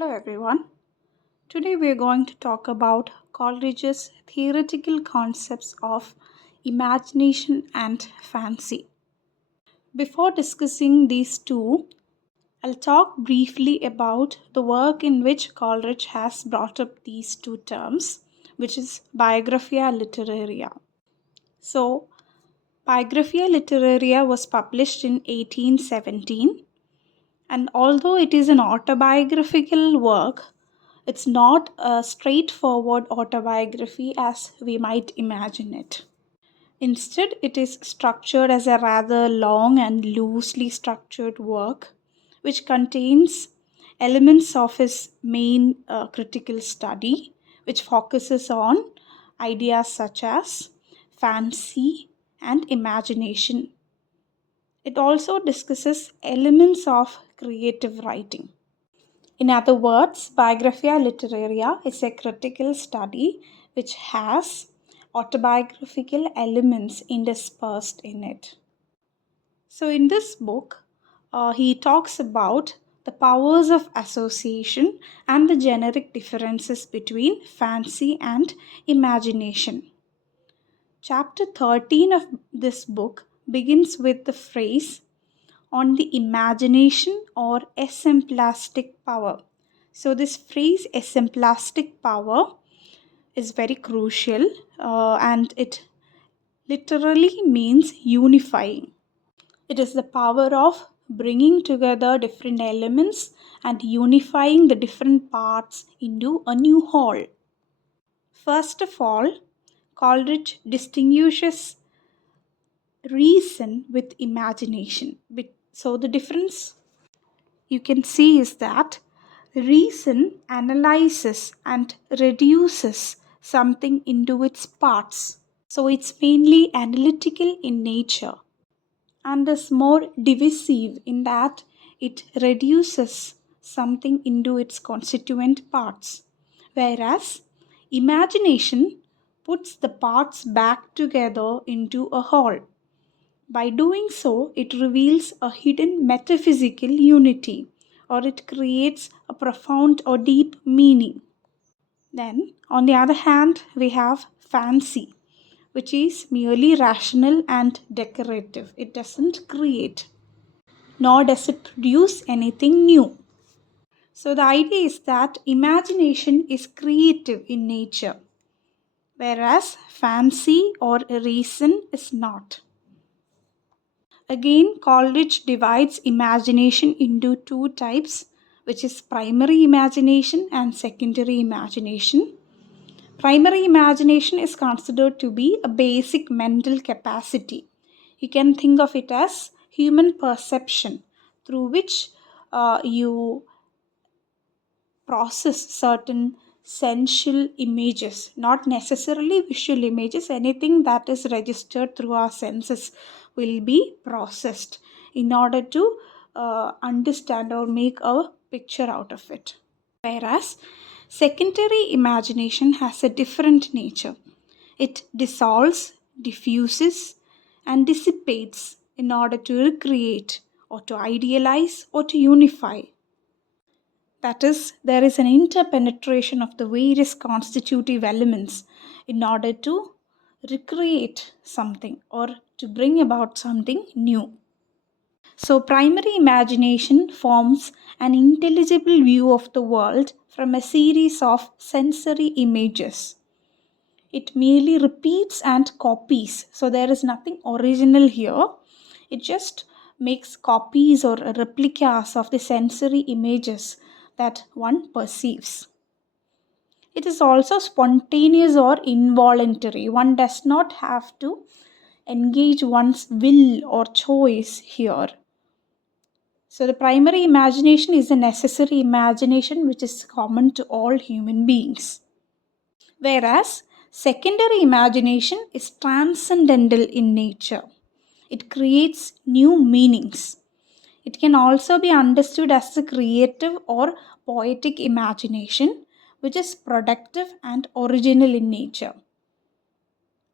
Hello everyone. Today we are going to talk about Coleridge's theoretical concepts of imagination and fancy. Before discussing these two, I'll talk briefly about the work in which Coleridge has brought up these two terms, which is Biographia Literaria. So, Biographia Literaria was published in 1817, and although it is an autobiographical work, it's not a straightforward autobiography as we might imagine it. Instead, it is structured as a rather long and loosely structured work which contains elements of his main critical study, which focuses on ideas such as fancy and imagination. It also discusses elements of creative writing. In other words, Biographia Literaria is a critical study which has autobiographical elements interspersed in it. So, in this book, he talks about the powers of association and the generic differences between fancy and imagination. Chapter 13 of this book begins with the phrase on the imagination or exemplastic power. So, this phrase exemplastic power is very crucial and it literally means unifying. It is the power of bringing together different elements and unifying the different parts into a new whole. First of all, Coleridge distinguishes reason with imagination. So, the difference you can see is that reason analyzes and reduces something into its parts. So it's mainly analytical in nature and is more divisive in that it reduces something into its constituent parts. Whereas imagination puts the parts back together into a whole. By doing so, it reveals a hidden metaphysical unity or it creates a profound or deep meaning. Then, on the other hand, we have fancy, which is merely rational and decorative. It doesn't create, nor does it produce anything new. So, the idea is that imagination is creative in nature, whereas fancy or reason is not. Again, Coleridge divides imagination into two types, which is primary imagination and secondary imagination. Primary imagination is considered to be a basic mental capacity. You can think of it as human perception through which you process certain sensual images, not necessarily visual images. Anything that is registered through our senses will be processed in order to understand or make a picture out of it. Whereas secondary imagination has a different nature. It dissolves, diffuses, and dissipates in order to recreate or to idealize or to unify. That is, there is an interpenetration of the various constitutive elements in order to recreate something or to bring about something new. So, primary imagination forms an intelligible view of the world from a series of sensory images. It merely repeats and copies. So, there is nothing original here. It just makes copies or replicas of the sensory images that one perceives. It is also spontaneous or involuntary. One does not have to engage one's will or choice here. So, the primary imagination is a necessary imagination which is common to all human beings. Whereas, secondary imagination is transcendental in nature. It creates new meanings. It can also be understood as the creative or poetic imagination, which is productive and original in nature.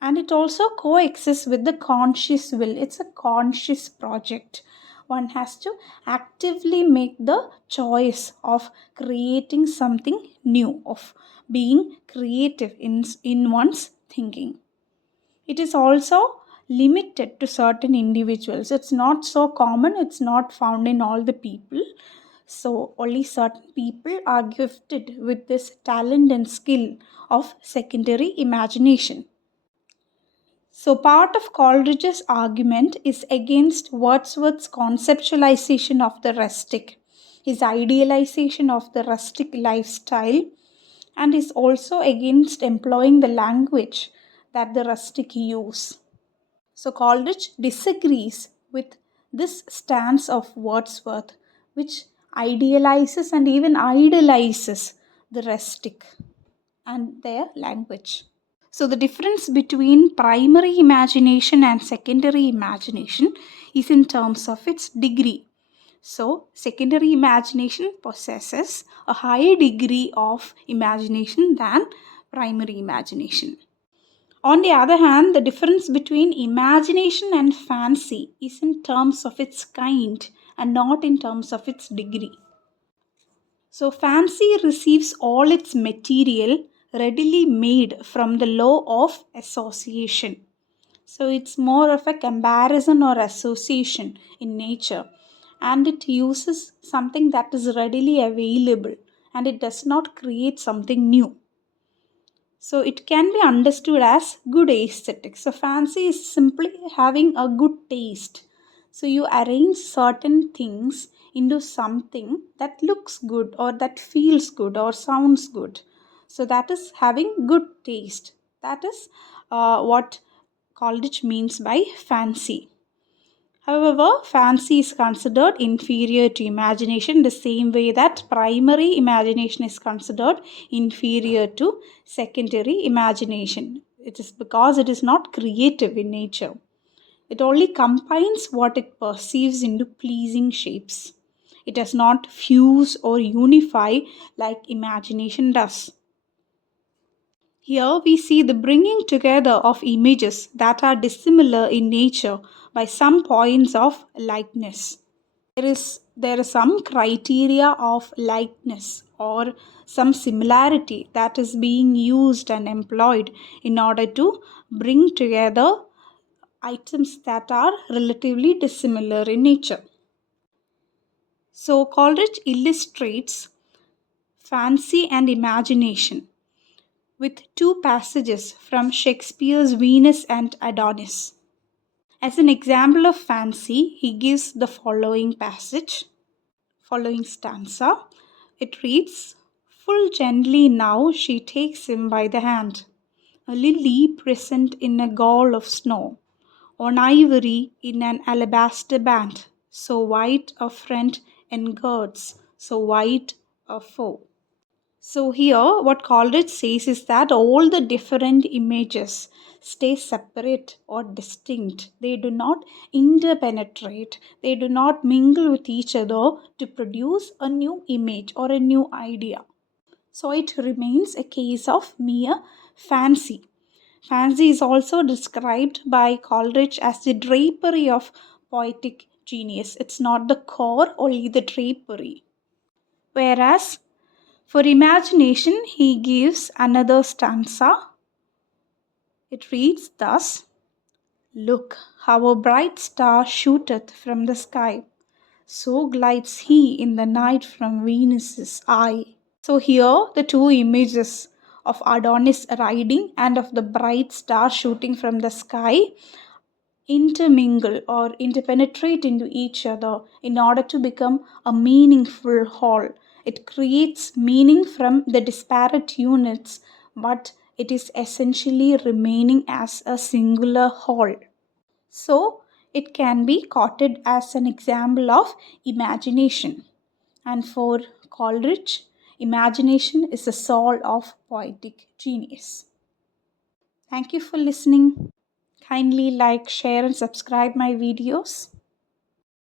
And it also coexists with the conscious will. It's a conscious project one has to actively make the choice of creating something new, of being creative in one's thinking. It is also limited to certain individuals. It's not so common, it's not found in all the people. So, only certain people are gifted with this talent and skill of secondary imagination. So, part of Coleridge's argument is against Wordsworth's conceptualization of the rustic, his idealization of the rustic lifestyle, and is also against employing the language that the rustic use. So, Coleridge disagrees with this stance of Wordsworth, which idealizes and even idolizes the rustic and their language. So, the difference between primary imagination and secondary imagination is in terms of its degree. So, secondary imagination possesses a higher degree of imagination than primary imagination. On the other hand, the difference between imagination and fancy is in terms of its kind and not in terms of its degree. So, fancy receives all its material readily made from the law of association. So, it's more of a comparison or association in nature, and it uses something that is readily available and it does not create something new. So, it can be understood as good aesthetics. So, fancy is simply having a good taste. So, you arrange certain things into something that looks good or that feels good or sounds good. So, that is having good taste. That is what Coleridge means by fancy. However, fancy is considered inferior to imagination the same way that primary imagination is considered inferior to secondary imagination. It is because it is not creative in nature. It only combines what it perceives into pleasing shapes. It does not fuse or unify like imagination does. Here we see the bringing together of images that are dissimilar in nature by some points of likeness. There is some criteria of likeness or some similarity that is being used and employed in order to bring together items that are relatively dissimilar in nature. So Coleridge illustrates fancy and imagination with two passages from Shakespeare's Venus and Adonis. As an example of fancy, he gives the following stanza. It reads, "Full gently now she takes him by the hand, a lily present in a gall of snow, on ivory in an alabaster band, so white a friend engirds, so white a foe." So here what Coleridge says is that all the different images stay separate or distinct. They do not interpenetrate. They do not mingle with each other to produce a new image or a new idea. So it remains a case of mere fancy. Fancy is also described by Coleridge as the drapery of poetic genius. It's not the core, only the drapery. Whereas for imagination, he gives another stanza. It reads thus: "Look, how a bright star shooteth from the sky, so glides he in the night from Venus's eye." So here the two images of Adonis riding and of the bright star shooting from the sky intermingle or interpenetrate into each other in order to become a meaningful whole. It creates meaning from the disparate units, but it is essentially remaining as a singular whole. So, it can be quoted as an example of imagination. And for Coleridge, imagination is the soul of poetic genius. Thank you for listening. Kindly like, share, and subscribe my videos.